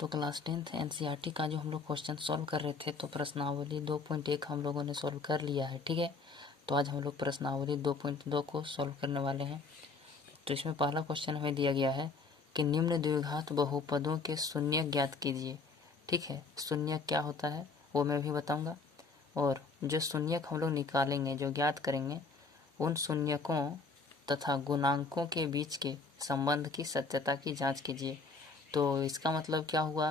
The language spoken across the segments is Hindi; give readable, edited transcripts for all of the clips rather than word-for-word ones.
तो क्लास 10th एनसीईआरटी का जो हम लोग क्वेश्चन सॉल्व कर रहे थे, तो प्रश्नावली 2.1 हम लोगों ने सॉल्व कर लिया है। ठीक है, तो आज हम लोग प्रश्नावली 2.2 को सॉल्व करने वाले हैं। तो इसमें पहला क्वेश्चन हमें दिया गया है कि निम्न द्विघात बहुपदों के शून्यक ज्ञात कीजिए। ठीक है, शून्यक क्या होता है वो मैं भी बताऊंगा, और जो शून्यक हम लोग निकालेंगे, जो ज्ञात करेंगे, उन शून्यकों तथा गुणांकों के बीच के संबंध की सत्यता की जांच कीजिए। तो इसका मतलब क्या हुआ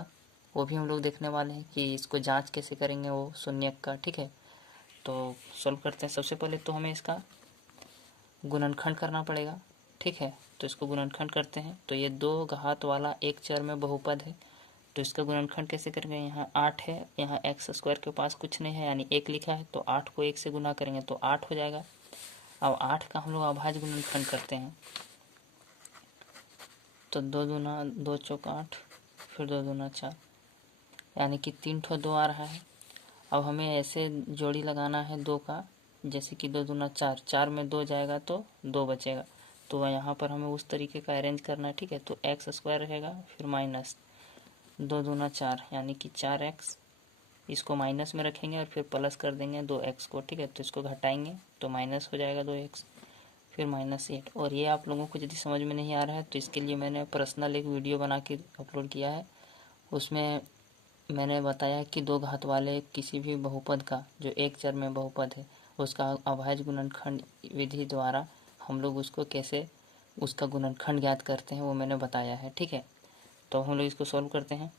वो भी हम लोग देखने वाले हैं कि इसको जांच कैसे करेंगे वो शून्यक का। ठीक है, तो सॉल्व करते हैं। सबसे पहले तो हमें इसका गुणनखंड करना पड़ेगा। ठीक है, तो इसको गुणनखंड करते हैं। तो ये 2 घात वाला एक चर में बहुपद है, तो इसका गुणनखंड कैसे करेंगे। यहाँ 8 है, यहाँ एक्स स्क्वायर के पास कुछ नहीं है यानी 1 लिखा है, तो 8 को 1 से गुना करेंगे तो 8 हो जाएगा। अब 8 का हम लोग अभाज्य गुणनखंड करते हैं, तो 2 दूना 2 चौक 8, फिर 2 दूना 4, यानी कि 3 ठो 2 आ रहा है। अब हमें ऐसे जोड़ी लगाना है 2 का, जैसे कि 2 दूना 4, 4 में 2 जाएगा तो 2 बचेगा, तो यहाँ पर हमें उस तरीके का अरेंज करना है। ठीक है, तो एक्स स्क्वायर रहेगा, फिर माइनस 2 दूना 4 यानी कि 4x, इसको माइनस में रखेंगे और फिर प्लस कर देंगे 2x को। ठीक है, तो इसको घटाएंगे तो माइनस हो जाएगा 2x, फिर -8। और ये आप लोगों को यदि समझ में नहीं आ रहा है तो इसके लिए मैंने पर्सनल एक वीडियो बना के अपलोड किया है। उसमें मैंने बताया कि 2 घात वाले किसी भी बहुपद का जो एक चर में बहुपद है, उसका अभाज्य गुणनखंड विधि द्वारा हम लोग उसको कैसे उसका गुणनखंड ज्ञात करते हैं वो मैंने बताया है। ठीक है, तो हम लोग इसको सॉल्व करते हैं।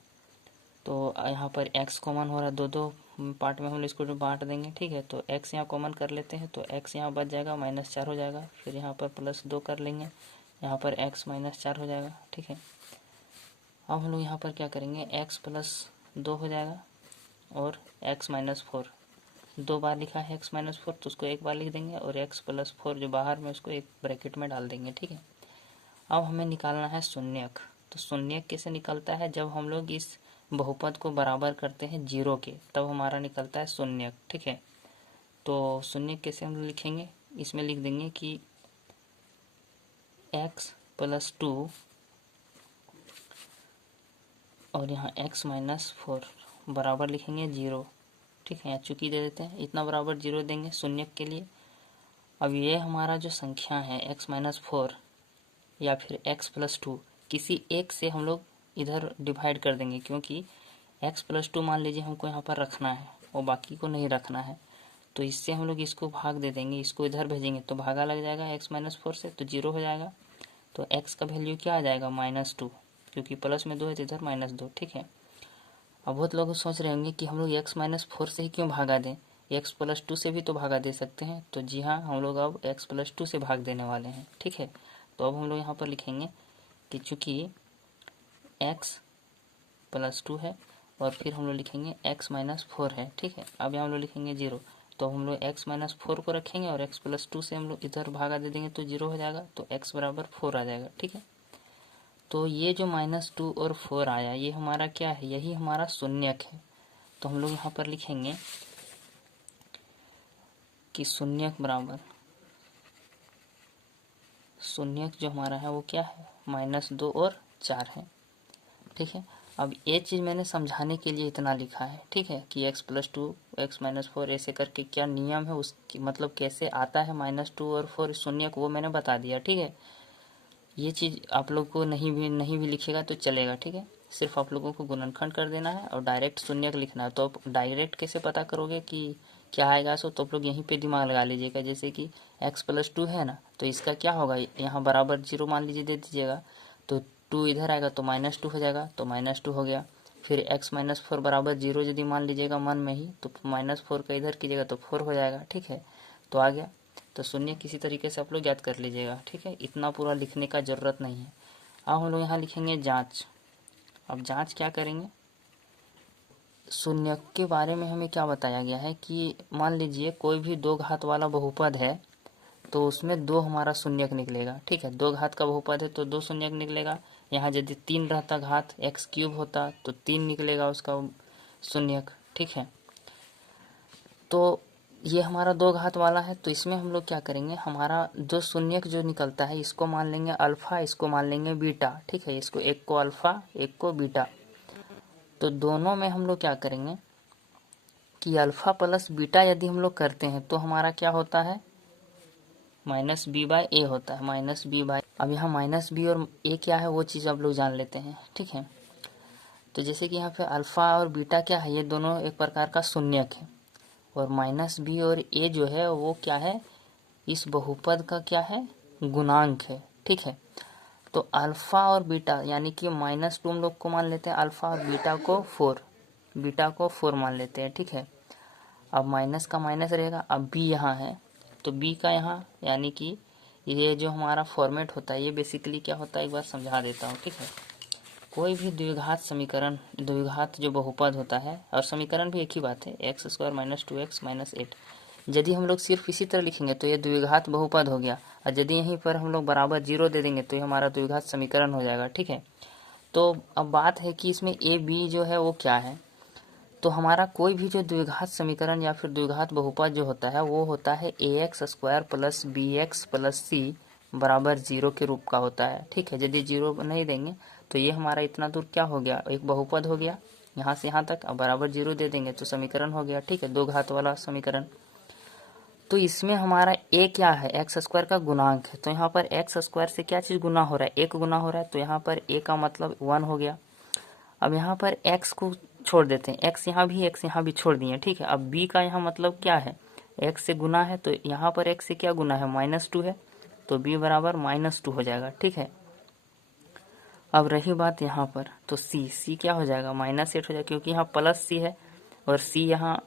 तो यहाँ पर x कॉमन हो रहा है, 2 पार्ट में हम लोग इसको बांट देंगे। ठीक है, तो x यहाँ कॉमन कर लेते हैं, तो x यहाँ बच जाएगा, -4 हो जाएगा, फिर यहाँ पर +2 कर लेंगे, यहाँ पर x -4 हो जाएगा। ठीक है, अब हम लोग यहाँ पर क्या करेंगे, x + 2 हो जाएगा और x -4, 2 बार लिखा है x -4, तो उसको एक बार लिख देंगे, और x + 4 जो बाहर में उसको एक ब्रैकेट में डाल देंगे। ठीक है, अब हमें निकालना है शून्यक। तो शून्यक कैसे निकलता है, जब हम लोग इस बहुपद को बराबर करते हैं 0 के, तब हमारा निकलता है शून्यक। ठीक है, तो शून्यक कैसे हम लिखेंगे, इसमें लिख देंगे कि x + 2 और यहाँ x -4 बराबर लिखेंगे 0। ठीक है, यहाँ चुकी दे देते हैं, इतना बराबर 0 देंगे शून्यक के लिए। अब ये हमारा जो संख्या है x -4 या फिर x + 2, किसी एक से हम लोग इधर डिवाइड कर देंगे, क्योंकि x + 2 मान लीजिए हमको यहाँ पर रखना है और बाकी को नहीं रखना है, तो इससे हम लोग इसको भाग दे देंगे, इसको इधर भेजेंगे तो भागा लग जाएगा x -4 से, तो 0 हो जाएगा। तो x का वैल्यू क्या आ जाएगा, -2, क्योंकि प्लस में 2 है तो इधर -2। ठीक है, अब बहुत लोग सोच रहे होंगे कि हम लोग x -4 से ही क्यों भागा दें, x + 2 से भी तो भागा दे सकते हैं। तो जी हाँ, हम लोग अब x + 2 से भाग देने वाले हैं। ठीक है, तो अब हम लोग यहाँ पर लिखेंगे कि चूँकि x + 2 है और फिर हम लोग लिखेंगे x -4 है। ठीक है, अब यहाँ हम लोग लिखेंगे 0, तो हम लोग x -4 को रखेंगे और x + 2 से हम लोग इधर भागा दे देंगे तो 0 हो जाएगा, तो x = 4 आ जाएगा। ठीक है, तो ये जो -2 और 4 आया, ये हमारा क्या है, यही हमारा शून्यक है। तो हम लोग यहाँ पर लिखेंगे कि शून्यक बराबर, शून्यक जो हमारा है वो क्या है, -2 और 4 है। ठीक है, अब ये चीज़ मैंने समझाने के लिए इतना लिखा है। ठीक है, कि x + 2 x -4 ऐसे करके क्या नियम है, उसकी मतलब कैसे आता है -2 और 4 शून्यक, वो मैंने बता दिया। ठीक है, ये चीज़ आप लोग को नहीं भी लिखेगा तो चलेगा। ठीक है, सिर्फ आप लोगों को गुणनखंड कर देना है और डायरेक्ट शून्यक लिखना है। तो आप डायरेक्ट कैसे पता करोगे कि क्या आएगा, सो तो आप लोग यहीं पे दिमाग लगा लीजिएगा। जैसे कि x + 2 है ना, तो इसका क्या होगा, यहाँ बराबर 0 मान लीजिए दे दीजिएगा, तो 2 इधर आएगा तो -2 हो जाएगा, तो -2 हो गया। फिर x -4 बराबर 0 यदि मान लीजिएगा मन में ही, तो -4 का इधर कीजिएगा तो 4 हो जाएगा। ठीक है, तो आ गया। तो शून्य किसी तरीके से आप लोग याद कर लीजिएगा। ठीक है, इतना पूरा लिखने का ज़रूरत नहीं है। अब हम लोग यहाँ लिखेंगे जांच। अब जांच क्या करेंगे, शून्यक के बारे में हमें क्या बताया गया है कि मान लीजिए कोई भी 2 घात वाला बहुपद है, तो उसमें 2 हमारा शून्यक निकलेगा। ठीक है, 2 घात का बहुपद है तो 2 शून्यक निकलेगा। यहाँ यदि 3 रहता घात, x³ होता तो 3 निकलेगा उसका शून्यक। ठीक है, तो ये हमारा 2 घात वाला है, तो इसमें हम लोग क्या करेंगे, हमारा जो शून्यक जो निकलता है इसको मान लेंगे अल्फ़ा, इसको मान लेंगे बीटा। ठीक है, इसको एक को अल्फ़ा एक को बीटा। तो दोनों में हम लोग क्या करेंगे कि अल्फ़ा प्लस बीटा यदि हम लोग करते हैं तो हमारा क्या होता है, माइनस बी बाय ए होता है, माइनस बी बाय। अब यहाँ माइनस बी और ए क्या है वो चीज़ आप लोग जान लेते हैं, ठीक है। तो जैसे कि यहाँ पे अल्फ़ा और बीटा क्या है, ये दोनों एक प्रकार का शून्यक है, और माइनस बी और ए जो है वो क्या है, इस बहुपद का क्या है, गुणांक है, ठीक है। तो अल्फ़ा और बीटा यानी कि -2 हम लोग को मान लेते हैं, अल्फ़ा और बीटा को 4 मान लेते हैं, ठीक है। अब माइनस का माइनस रहेगा, अब बी यहाँ है तो बी का यहाँ यानी कि ये जो हमारा फॉर्मेट होता है ये बेसिकली क्या होता है, एक बार समझा देता हूँ, ठीक है। कोई भी द्विघात समीकरण, द्विघात जो बहुपद होता है, और समीकरण भी एक ही बात है, x² - 2x - 8। यदि हम लोग सिर्फ इसी तरह लिखेंगे तो ये द्विघात बहुपद हो गया, और यदि यहीं पर हम लोग बराबर 0 दे देंगे तो ये हमारा द्विघात समीकरण हो जाएगा, ठीक है। तो अब बात है कि इसमें ए बी जो है वो क्या है, तो हमारा कोई भी जो द्विघात समीकरण या फिर द्विघात बहुपद जो होता है वो होता है ax² + bx + c बराबर 0 के रूप का होता है, ठीक है। यदि 0 नहीं देंगे तो ये हमारा इतना दूर क्या हो गया, एक बहुपद हो गया यहाँ से यहाँ तक, अब बराबर 0 दे देंगे तो समीकरण हो गया, ठीक है, दो घात वाला समीकरण। तो इसमें हमारा a क्या है, x² का गुणांक है, तो यहाँ पर x² से क्या चीज़ गुना हो रहा है, 1 गुना हो रहा है, तो यहाँ पर a का मतलब 1 हो गया। अब यहाँ पर x को छोड़ देते हैं, x यहाँ भी छोड़ दिए, ठीक है। अब b का यहाँ मतलब क्या है, x से गुना है, तो यहाँ पर x से क्या गुना है, -2 है, तो b बराबर -2 हो जाएगा, ठीक है। अब रही बात यहाँ पर, तो c क्या हो जाएगा, -8 हो जाएगा, क्योंकि यहाँ प्लस c है और c यहाँ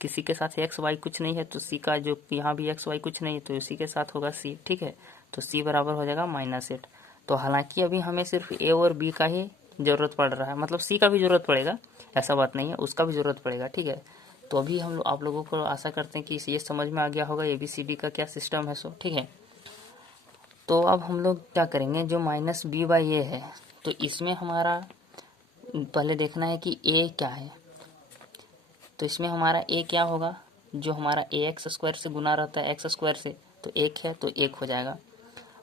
किसी के साथ x y कुछ नहीं है, तो c का जो यहाँ भी x y कुछ नहीं है तो इसी के साथ होगा c, ठीक है। तो c बराबर हो जाएगा -8। तो हालांकि अभी हमें सिर्फ a और b का ही ज़रूरत पड़ रहा है, मतलब c का भी ज़रूरत पड़ेगा, ऐसा बात नहीं है, उसका भी ज़रूरत पड़ेगा, ठीक है। तो अभी हम आप लोगों को आशा करते हैं कि ये समझ में आ गया होगा ABCD का क्या सिस्टम है, सो ठीक है। तो अब हम लोग क्या करेंगे, जो -b/a है तो इसमें हमारा पहले देखना है कि a क्या है। तो इसमें हमारा a क्या होगा, जो हमारा ax² से गुना रहता है x² से, तो 1 है तो 1 हो जाएगा।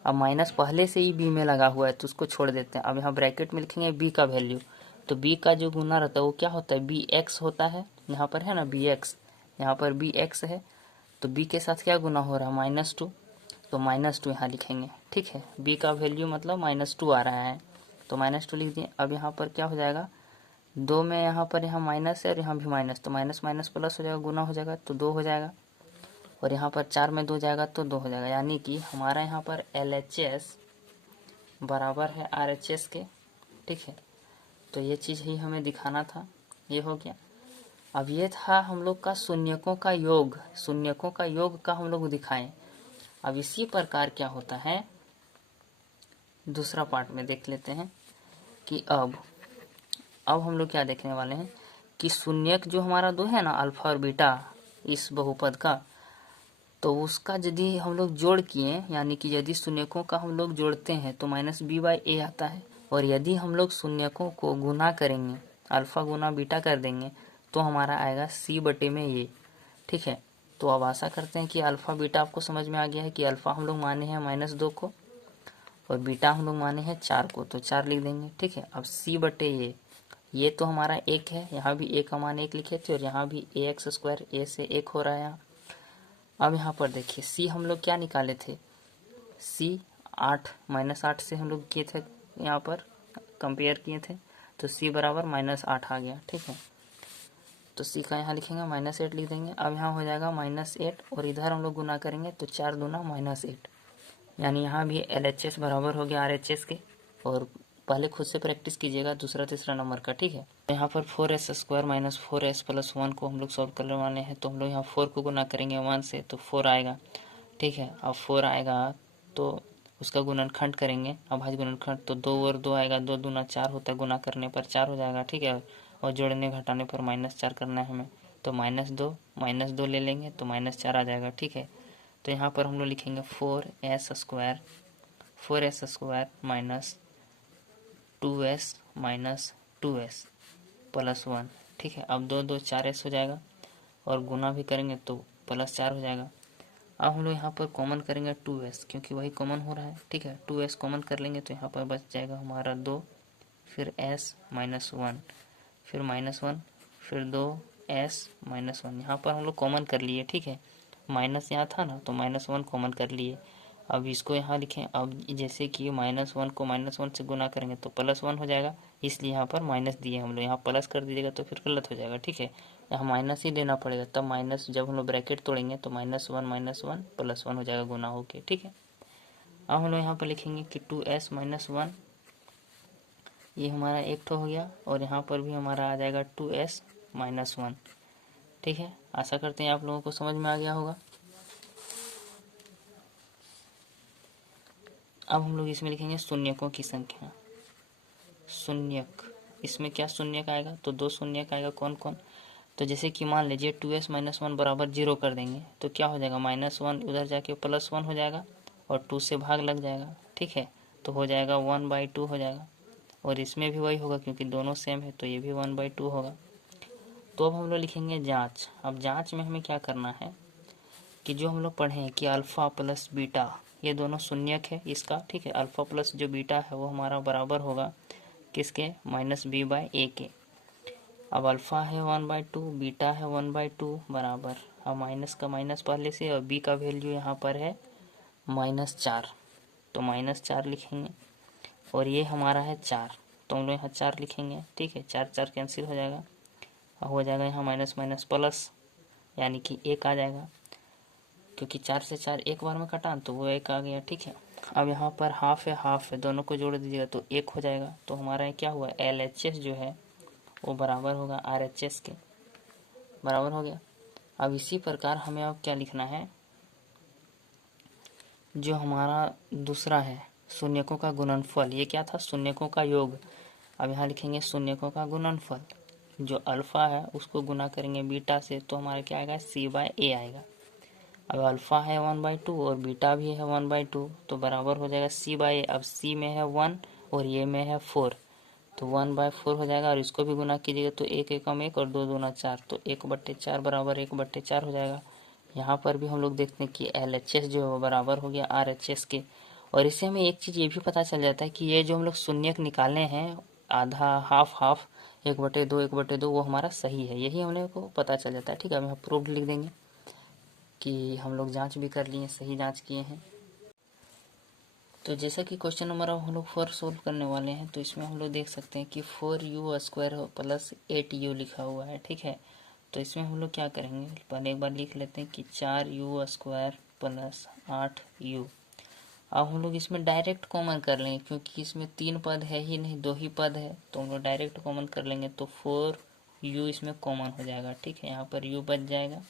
अब माइनस पहले से ही b में लगा हुआ है तो उसको छोड़ देते हैं। अब यहाँ ब्रैकेट में लिखेंगे b का वैल्यू, तो b का जो गुना रहता है वो क्या होता है, bx होता है, यहाँ पर है ना bx, यहाँ पर bx है, तो b के साथ क्या गुना हो रहा है, -2, तो -2 यहाँ लिखेंगे, ठीक है। b का वैल्यू मतलब -2 आ रहा है, तो -2 लिख दिए। अब यहाँ पर क्या हो जाएगा, 2 में यहाँ पर यहाँ माइनस है और यहाँ भी माइनस, तो माइनस माइनस प्लस हो जाएगा, गुना हो जाएगा तो 2 हो जाएगा, और यहाँ पर 4 में 2 जाएगा तो 2 हो जाएगा, यानी कि हमारा यहाँ पर LHS बराबर है RHS के, ठीक है। तो ये चीज़ ही हमें दिखाना था, ये हो गया। अब ये था हम लोग का शून्यकों का योग, शून्यकों का योग का हम लोग दिखाएं। अब इसी प्रकार क्या होता है, दूसरा पार्ट में देख लेते हैं कि अब हम लोग क्या देखने वाले हैं कि शून्यक जो हमारा दो है ना, अल्फा और बीटा, इस बहुपद का, तो उसका यदि हम लोग जोड़ किए, यानी कि यदि शून्यकों का हम लोग जोड़ते हैं तो -b/a आता है, और यदि हम लोग शून्यकों को गुना करेंगे, अल्फा गुना बीटा कर देंगे, तो हमारा आएगा c/a, ठीक है। तो अब आशा करते हैं कि अल्फा बीटा आपको समझ में आ गया है कि अल्फा हम लोग माने हैं -2 को और बीटा हम लोग माने हैं 4 को, तो 4 लिख देंगे, ठीक है। अब c/a, ये तो हमारा 1 है, यहाँ भी a का मान 1 लिखे थे, और यहाँ भी ax² a से 1 हो रहा है यहाँ। अब यहाँ पर देखिए c हम लोग क्या निकाले थे, c 8 -8 से हम लोग किए थे, यहाँ पर कंपेयर किए थे, तो c बराबर -8 आ गया, ठीक है। तो c का यहाँ लिखेंगे -8 लिख देंगे। अब यहाँ हो जाएगा -8, और इधर हम लोग गुना करेंगे तो 4 दूना -8, यानी यहाँ भी LHS बराबर हो गया RHS के। और पहले खुद से प्रैक्टिस कीजिएगा दूसरा तीसरा नंबर का, ठीक है। यहाँ पर 4s² - 4s + 1 को हम लोग सॉल्व करने वाले हैं, तो हम लोग यहाँ 4 को गुना करेंगे 1 से तो 4 आएगा, ठीक है। अब 4 आएगा तो उसका गुणनखंड करेंगे, अभाज्य गुणनखंड, तो 2 और 2 आएगा, 2 दूना 4 होता है, गुना करने पर 4 हो जाएगा, ठीक है। और जोड़ने घटाने पर -4 करना है हमें, तो -2 ले लेंगे तो -4 आ जाएगा, ठीक है। तो यहाँ पर हम लोग लिखेंगे 4s² - 2s + 1, ठीक है। अब 2 2 4s हो जाएगा, और गुना भी करेंगे तो +4 हो जाएगा। अब हम लोग यहाँ पर कॉमन करेंगे 2s, क्योंकि वही कॉमन हो रहा है, ठीक है। 2s कॉमन कर लेंगे तो यहाँ पर बच जाएगा हमारा 2, फिर s - 1, फिर -1, फिर 2s -1। यहाँ पर हम लोग कॉमन कर लिए, ठीक है, माइनस यहाँ था ना तो -1 कॉमन कर लिए। अब इसको यहाँ लिखें। अब जैसे कि -1 को -1 से गुना करेंगे तो +1 हो जाएगा, इसलिए यहाँ पर माइनस दिए हम लोग। यहाँ प्लस कर दीजिएगा तो फिर गलत हो जाएगा, ठीक है, यहाँ माइनस ही देना पड़ेगा। तब माइनस जब हम लोग ब्रैकेट तोड़ेंगे तो -1 +1 हो जाएगा गुना होके, ठीक है। अब हम लोग यहाँ पर लिखेंगे कि 2s -1, ये हमारा एक ठो हो गया, और यहाँ पर भी हमारा आ जाएगा 2s -1, ठीक है। आशा करते हैं आप लोगों को समझ में आ गया होगा। अब हम लोग इसमें लिखेंगे शून्यकों की संख्या। शून्यक, इसमें क्या शून्यक आएगा, तो 2 शून्यक आएगा। कौन कौन, तो जैसे कि मान लीजिए 2s -1 बराबर 0 कर देंगे तो क्या हो जाएगा, -1 उधर जाके +1 हो जाएगा और 2 से भाग लग जाएगा, ठीक है, तो हो जाएगा 1/2 हो जाएगा। और इसमें भी वही होगा क्योंकि दोनों सेम है तो ये भी 1/2 होगा। तो अब हम लोग लिखेंगे जांच। अब जांच में हमें क्या करना है कि जो हम लोग पढ़े हैं कि अल्फ़ा प्लस बीटा ये दोनों शून्यक है इसका, ठीक है। अल्फ़ा प्लस जो बीटा है वो हमारा बराबर होगा किसके, -b/a के। अब अल्फ़ा है 1/2, बीटा है 1/2 बराबर, अब माइनस का माइनस पहले से, और b का वैल्यू यहाँ पर है -4, तो -4 लिखेंगे। और ये हमारा है 4, तो हम लोग यहाँ 4 लिखेंगे, ठीक है। 4 4 कैंसिल हो जाएगा, अब हो जाएगा यहाँ माइनस माइनस प्लस, यानी कि 1 आ जाएगा, क्योंकि 4 से 4 एक बार में कटा तो वो 1 आ गया, ठीक है। अब यहाँ पर हाफ है, दोनों को जोड़ दीजिएगा तो 1 हो जाएगा। तो हमारा क्या हुआ, LHS जो है वो बराबर होगा RHS के, बराबर हो गया। अब इसी प्रकार हमें अब क्या लिखना है, जो हमारा दूसरा है शून्यकों का गुणनफल, ये क्या था, शून्यकों का योग। अब यहाँ लिखेंगे शून्यकों का गुणनफल, जो अल्फ़ा है उसको गुना करेंगे बीटा से तो हमारा क्या आएगा, c/a आएगा। अब अल्फ़ा है 1/2 और बीटा भी है 1/2 तो बराबर हो जाएगा c/a। अब c में है 1 और ये में है 4 तो 1/4 हो जाएगा, और इसको भी गुना कीजिएगा तो 1 एकम 1 और 2 दूना 4 तो 1/4 बराबर 1/4 हो जाएगा। यहाँ पर भी हम लोग देखते हैं कि LHS जो है वो बराबर हो गया RHS के। और इससे हमें एक चीज़ ये भी पता चल जाता है कि ये जो हम लोग शून्यक निकाले हैं, आधा हाफ 1/2 1/2 वो हमारा सही है, यही हम लोग को पता चल जाता है, ठीक है। अब यहाँ प्रूफ लिख देंगे कि हम लोग जांच भी कर लिए, सही जांच किए हैं। तो जैसा कि क्वेश्चन नंबर अब हम लोग 4 सोल्व करने वाले हैं, तो इसमें हम लोग देख सकते हैं कि 4u² + 8u लिखा हुआ है, ठीक है। तो इसमें हम लोग क्या करेंगे, पहले एक बार लिख लेते हैं कि 4u² + 8u। अब हम लोग इसमें डायरेक्ट कॉमन कर लेंगे क्योंकि इसमें 3 पद है ही नहीं, 2 ही पद है, तो हम लोग डायरेक्ट कॉमन कर लेंगे तो 4u इसमें कॉमन हो जाएगा, ठीक है। यहाँ पर u बच जाएगा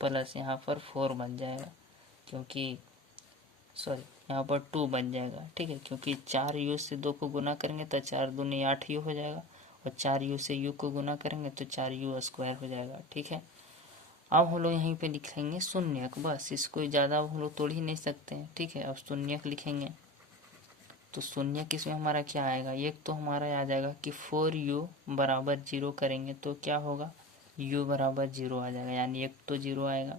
प्लस यहाँ पर 4 बच जाएगा, क्योंकि सॉरी यहाँ पर 2 बन जाएगा, ठीक है, क्योंकि 4u से 2 को गुना करेंगे तो 4 दूनी 8u हो जाएगा, और 4u से u को गुना करेंगे तो 4u² हो जाएगा, ठीक है। अब हम लोग यहीं पे लिखेंगे शून्यक, बस इसको ज़्यादा हम लोग तोड़ ही नहीं सकते हैं, ठीक है। अब शून्यक लिखेंगे तो शून्यक इसमें हमारा क्या आएगा, एक तो हमारा आ जाएगा कि 4u बराबर 0 करेंगे तो क्या होगा, u बराबर 0 आ जाएगा, यानी एक तो 0 आएगा।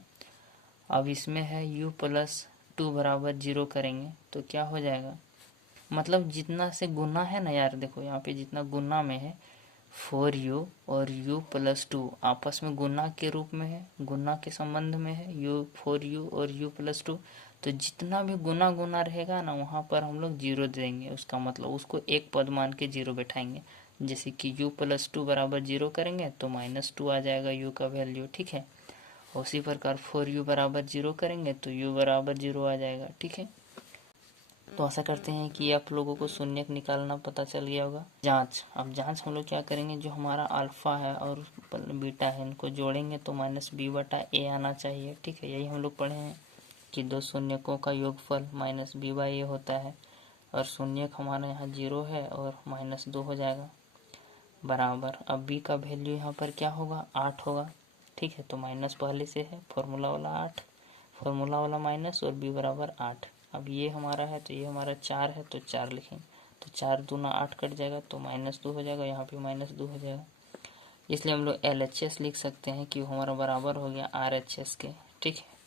अब इसमें है u + 2 बराबर 0 करेंगे तो क्या हो जाएगा, मतलब जितना से गुना है ना यार, देखो यहाँ पे जितना गुना में है 4u और u + 2 आपस में गुना के रूप में है, गुना के संबंध में है, 4u और u + 2, तो जितना भी गुना गुना रहेगा ना वहाँ पर हम लोग 0 देंगे, उसका मतलब उसको एक पद मान के 0 बैठाएंगे। जैसे कि u + 2 बराबर 0 करेंगे तो -2 आ जाएगा u का वैल्यू, ठीक है। उसी प्रकार 4u बराबर 0 करेंगे तो u बराबर 0 आ जाएगा, ठीक है। तो आशा करते हैं कि आप लोगों को शून्यक निकालना पता चल गया होगा। जांच, अब जांच हम लोग क्या करेंगे, जो हमारा अल्फ़ा है और बीटा है इनको जोड़ेंगे तो -b/a आना चाहिए, ठीक है। यही हम लोग पढ़े हैं कि 2 शून्यकों का योगफल -b/a होता है, और शून्यक हमारा यहाँ 0 है और -2 हो जाएगा बराबर। अब b का वैल्यू यहाँ पर क्या होगा, 8 होगा, ठीक है। तो माइनस पहले से है, फॉर्मूला वाला 8, फॉर्मूला वाला माइनस, और b बराबर 8। अब ये हमारा है तो ये हमारा 4 है तो 4 लिखेंगे, तो 4 दूना 8 कट जाएगा तो -2 हो जाएगा, यहाँ पे -2 हो जाएगा, इसलिए हम लोग LHS लिख सकते हैं कि हमारा बराबर हो गया RHS के, ठीक है।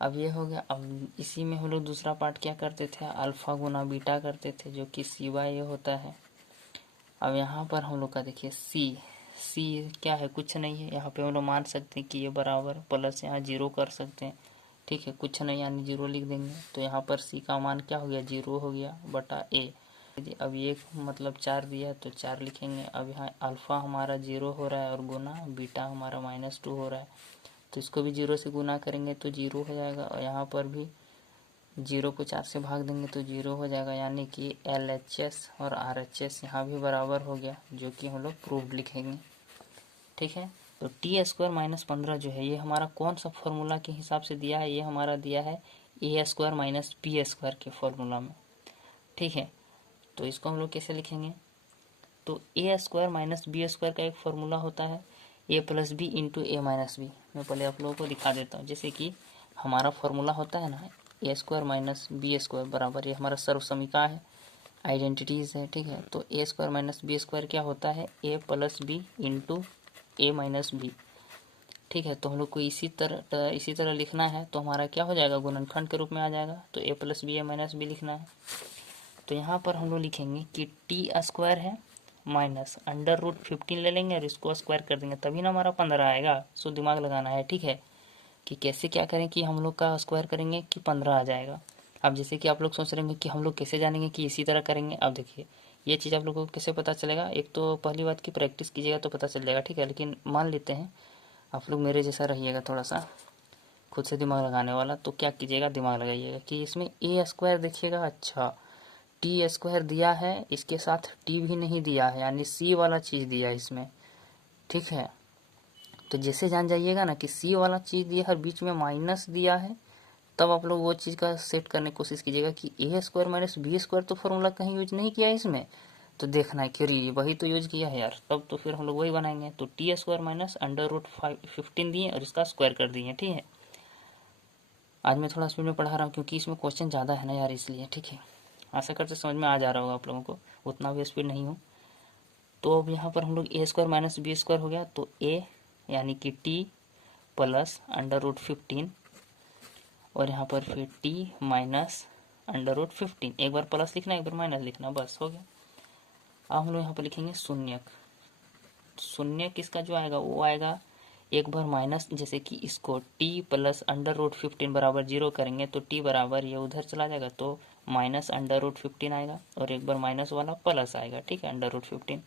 अब ये हो गया। अब इसी में हम लोग दूसरा पार्ट क्या करते थे, अल्फ़ा गुना बीटा करते थे, जो कि c/a होता है। अब यहाँ पर हम लोग का देखिए सी क्या है, कुछ नहीं है। यहाँ पे हम लोग मान सकते हैं कि ये बराबर प्लस यहाँ 0 कर सकते हैं, ठीक है, कुछ नहीं यानी 0 लिख देंगे। तो यहाँ पर सी का मान क्या हो गया, 0 हो गया बटा ए। अब ये मतलब 4 दिया तो 4 लिखेंगे। अब यहाँ अल्फ़ा हमारा 0 हो रहा है और गुना बीटा हमारा -2 हो रहा है, तो इसको भी 0 से गुना करेंगे तो 0 हो जाएगा। और यहाँ पर भी 0 को 4 से भाग देंगे तो 0 हो जाएगा, यानी कि LHS और RHS यहाँ भी बराबर हो गया, जो कि हम लोग प्रूव्ड लिखेंगे, ठीक है। तो t² - 15 जो है ये हमारा कौन सा फॉर्मूला के हिसाब से दिया है, ये हमारा दिया है a² - b² के फॉर्मूला में, ठीक है। तो इसको हम लोग कैसे लिखेंगे, तो a² - b² का एक फॉर्मूला होता है a + b × a - b। मैं पहले आप लोगों को दिखा देता हूँ। जैसे कि हमारा फॉर्मूला होता है ना a² - b² बराबर, ये हमारा सर्वसमीका है, आइडेंटिटीज़ है, ठीक है। तो a² - b² क्या होता है, a + b × a - b, ठीक है। तो हम लोग को इसी तरह लिखना है, तो हमारा क्या हो जाएगा, गुणनखंड के रूप में आ जाएगा। तो a + b a - b लिखना है। तो यहाँ पर हम लोग लिखेंगे कि t² है माइनस √15 ले लेंगे और इसको स्क्वायर कर देंगे, तभी ना हमारा 15 आएगा। सो दिमाग लगाना है, ठीक है, कि कैसे क्या करें कि हम लोग का स्क्वायर करेंगे कि 15 आ जाएगा। अब जैसे कि आप लोग सोच रहे हैं कि हम लोग कैसे जानेंगे कि इसी तरह करेंगे। अब देखिए ये चीज़ आप लोगों को कैसे पता चलेगा, एक तो पहली बात की प्रैक्टिस कीजिएगा तो पता चल जाएगा, ठीक है। लेकिन मान लेते हैं आप लोग मेरे जैसा रहिएगा, थोड़ा सा खुद से दिमाग लगाने वाला, तो क्या कीजिएगा, दिमाग लगाइएगा कि इसमें a² देखिएगा, अच्छा t² दिया है, इसके साथ t भी नहीं दिया है, यानी c वाला चीज़ दिया है इसमें, ठीक है। तो जैसे जान जाइएगा ना कि c वाला चीज़ दिया है, बीच में माइनस दिया है, तब आप लोग वो चीज़ का सेट करने की कोशिश कीजिएगा कि a² - b² तो फॉर्मूला कहीं यूज नहीं किया है इसमें, तो देखना है कि वही तो यूज किया है यार, तब तो फिर हम लोग वही बनाएंगे। तो t² - √15 दिए और इसका स्क्वायर कर दिए, ठीक है। आज मैं थोड़ा स्पीड में पढ़ा रहा हूँ क्योंकि इसमें क्वेश्चन ज़्यादा है ना यार, इसलिए, ठीक है। आशा करते समझ में आ जा रहा होगा आप लोगों को, उतना भी स्पीड नहीं हो। तो अब यहाँ पर हम लोग a² - b² हो गया, तो a यानी कि t + √15 और यहाँ पर फिर t - √15, एक बार प्लस लिखना एक बार माइनस लिखना, बस हो गया। अब हम लोग यहाँ पर लिखेंगे शून्यक। शून्यक किसका जो आएगा वो आएगा एक बार माइनस, जैसे कि इसको t + √15 बराबर 0 करेंगे तो t बराबर ये उधर चला जाएगा तो -√15 आएगा, और एक बार माइनस वाला प्लस आएगा, ठीक है, √15।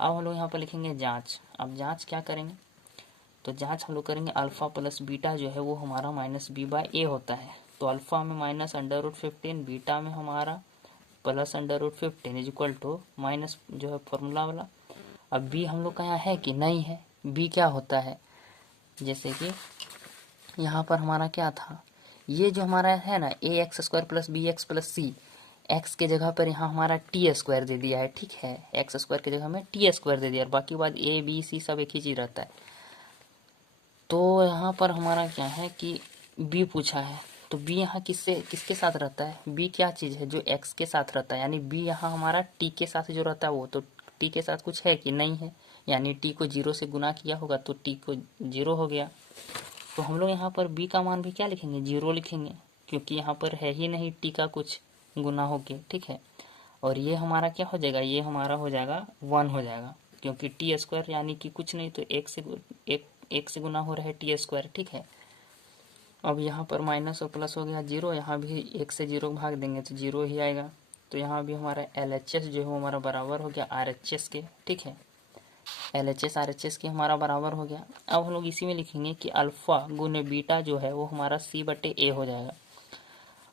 अब हम लोग यहाँ पर लिखेंगे जांच। अब जांच क्या करेंगे, तो जांच हम लोग करेंगे अल्फ़ा + बीटा जो है वो हमारा -b/a होता है। तो अल्फ़ा में -√15, बीटा में हमारा +√15 इक्वल टू माइनस जो है फॉर्मूला वाला। अब b हम लोग का यहाँ है कि नहीं है, b क्या होता है, जैसे कि यहाँ पर हमारा क्या था, ये जो हमारा है ना ax² + bx + c, x के जगह पर यहाँ हमारा t² दे दिया है, ठीक है, x² की जगह में t² दे दिया, और बाकी बात a b c सब एक ही चीज़ रहता है। तो यहाँ पर हमारा क्या है कि b पूछा है, तो b यहाँ किसके साथ रहता है, b क्या चीज़ है जो x के साथ रहता है, यानी b यहाँ हमारा t के साथ जो रहता है वो, तो t के साथ कुछ है कि नहीं है, यानी t को 0 से गुना किया होगा तो t को 0 हो गया। तो हम लोग यहाँ पर b का मान भी क्या लिखेंगे, 0 लिखेंगे, क्योंकि यहाँ पर है ही नहीं t का कुछ गुना हो के, ठीक है। और ये हमारा क्या हो जाएगा, ये हमारा हो जाएगा 1 हो जाएगा, क्योंकि t² यानी कि कुछ नहीं तो एक से गुना हो रहा है t², ठीक है। अब यहाँ पर माइनस और प्लस हो गया 0, यहाँ भी 1 से 0 भाग देंगे तो 0 ही आएगा। तो यहाँ भी हमारा LHS जो है वो हमारा बराबर हो गया RHS के, ठीक है, LHS RHS के हमारा बराबर हो गया। अब हम लोग इसी में लिखेंगे कि अल्फ़ा गुने बीटा जो है वो हमारा c/a हो जाएगा।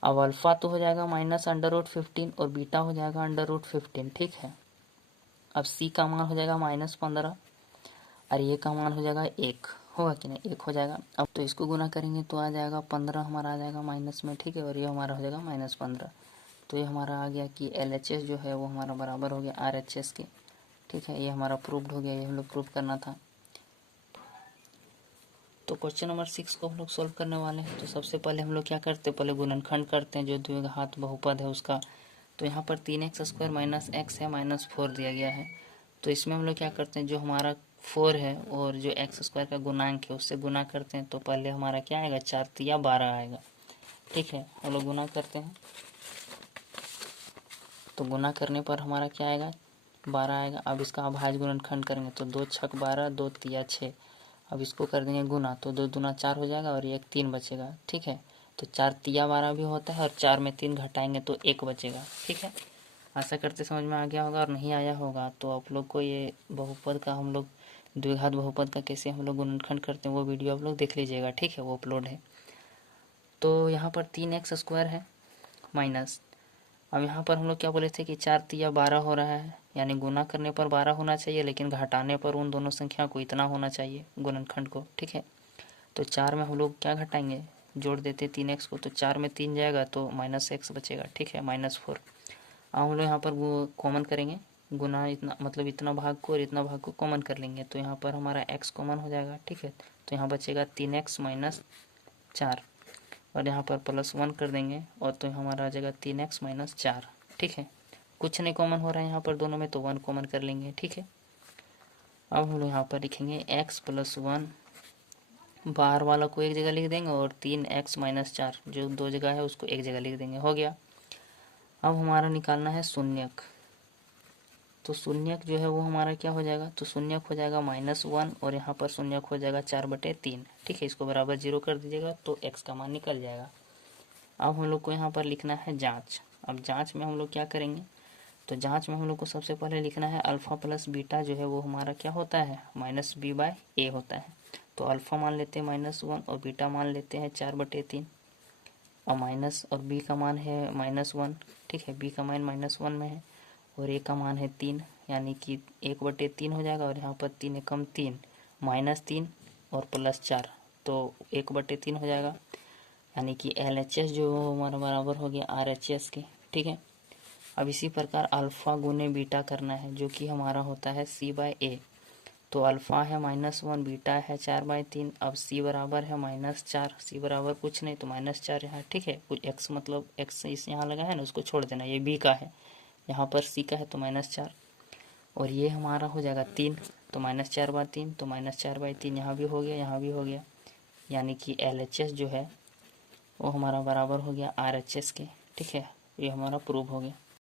अब अल्फ़ा तो हो जाएगा -√15 और बीटा हो जाएगा √15, ठीक है। अब c का मान हो जाएगा -15 और ये का मान हो जाएगा 1, होगा कि नहीं, 1 हो जाएगा। अब तो इसको गुना करेंगे तो आ जाएगा 15 हमारा आ जाएगा माइनस में, ठीक है, और ये हमारा हो जाएगा -15। तो ये हमारा आ गया कि LHS जो है वो हमारा बराबर हो गया RHS के, ठीक है। ये हमारा प्रूव्ड हो गया, ये हम लोग प्रूव करना था। तो क्वेश्चन नंबर 6 को हम लोग सॉल्व करने वाले हैं। तो सबसे पहले हम लोग क्या करते हैं, पहले गुणनखंड करते हैं जो द्विघात बहुपद है उसका। तो यहाँ पर 3x² - x है -4 दिया गया है, तो इसमें हम लोग क्या करते हैं, जो हमारा 4 है और जो x² का गुणांक है उससे गुना करते हैं। तो पहले हमारा क्या आएगा, 4 तिया 12 आएगा, ठीक है। हम लोग गुना करते हैं, तो गुना करने पर हमारा क्या आएगा, 12 आएगा। अब इसका अभाज्य गुणनखंड करेंगे तो 2 छक 12, 2 तिया 6। अब इसको कर देंगे गुना तो 2 दूना 4 हो जाएगा और 1 3 बचेगा। ठीक है, तो 4 तिया 12 भी होता है और 4 में 3 घटाएंगे तो 1 बचेगा। ठीक है, आशा करते समझ में आ गया होगा, और नहीं आया होगा तो आप लोग को ये बहुपद का हम लोग द्विघात बहुपद का कैसे हम लोग गुणनखंड करते हैं वो वीडियो आप लोग देख लीजिएगा। ठीक है, वो अपलोड है। तो यहाँ पर 3x स्क्वायर है माइनस, अब यहाँ पर हम लोग क्या बोले थे कि 4 तिया 12 हो रहा है, यानी गुना करने पर 12 होना चाहिए, लेकिन घटाने पर उन दोनों संख्या को इतना होना चाहिए गुणनखंड को। ठीक है, तो 4 में हम लोग क्या घटाएंगे, जोड़ देते 3x को, तो 4 में 3 जाएगा तो -x बचेगा। ठीक है, -4। अब हम लोग यहाँ पर वो कॉमन करेंगे, गुना इतना मतलब इतना भाग को और इतना भाग को कॉमन कर लेंगे तो यहाँ पर हमारा x कॉमन हो जाएगा। ठीक है, तो यहाँ बचेगा 3x - 4 और यहाँ पर +1 कर देंगे और तो हमारा आ जाएगा 3x - 4। ठीक है, कुछ नहीं कॉमन हो रहा है यहाँ पर दोनों में, तो 1 कॉमन कर लेंगे। ठीक है, अब हम लोग यहाँ पर लिखेंगे x + 1, बाहर वाला को एक जगह लिख देंगे और 3x - 4 जो 2 जगह है उसको एक जगह लिख देंगे, हो गया। अब हमारा निकालना है शून्यक, तो शून्यक जो है वो हमारा क्या हो जाएगा, तो शून्यक हो जाएगा -1 और यहाँ पर शून्यक हो जाएगा 4/3। ठीक है, इसको बराबर 0 कर दीजिएगा तो x का मान निकल जाएगा। अब हम लोग को यहाँ पर लिखना है जांच। अब जांच में हम लोग क्या करेंगे, तो जांच में हम लोग को सबसे पहले लिखना है अल्फा प्लस बीटा जो है वो हमारा क्या होता है, -b/a होता है। तो अल्फा मान लेते हैं -1 और बीटा मान लेते हैं 4/3 और माइनस, और b का मान है -1। ठीक है, b का मान -1 में है और a का मान है 3, यानी कि 1/3 हो जाएगा और यहाँ पर 3 एकम 3 -3 और +4 तो 1/3 हो जाएगा, यानी कि LHS जो हमारा बराबर हो गया RHS के। ठीक है, अब इसी प्रकार अल्फ़ा गुने बीटा करना है जो कि हमारा होता है c/a। तो अल्फ़ा है -1, बीटा है 4/3। अब c बराबर है -4, c बराबर कुछ नहीं तो -4 यहाँ। ठीक है, कुछ x मतलब x इस यहाँ लगा है ना, उसको छोड़ देना, ये b का है, यहाँ पर c का है तो -4 और ये हमारा हो जाएगा 3 तो -4/3, तो -4/3 यहाँ भी हो गया, यहाँ भी हो गया, यानी कि LHS जो है वो हमारा बराबर हो गया RHS के। ठीक है, ये हमारा प्रूव हो गया।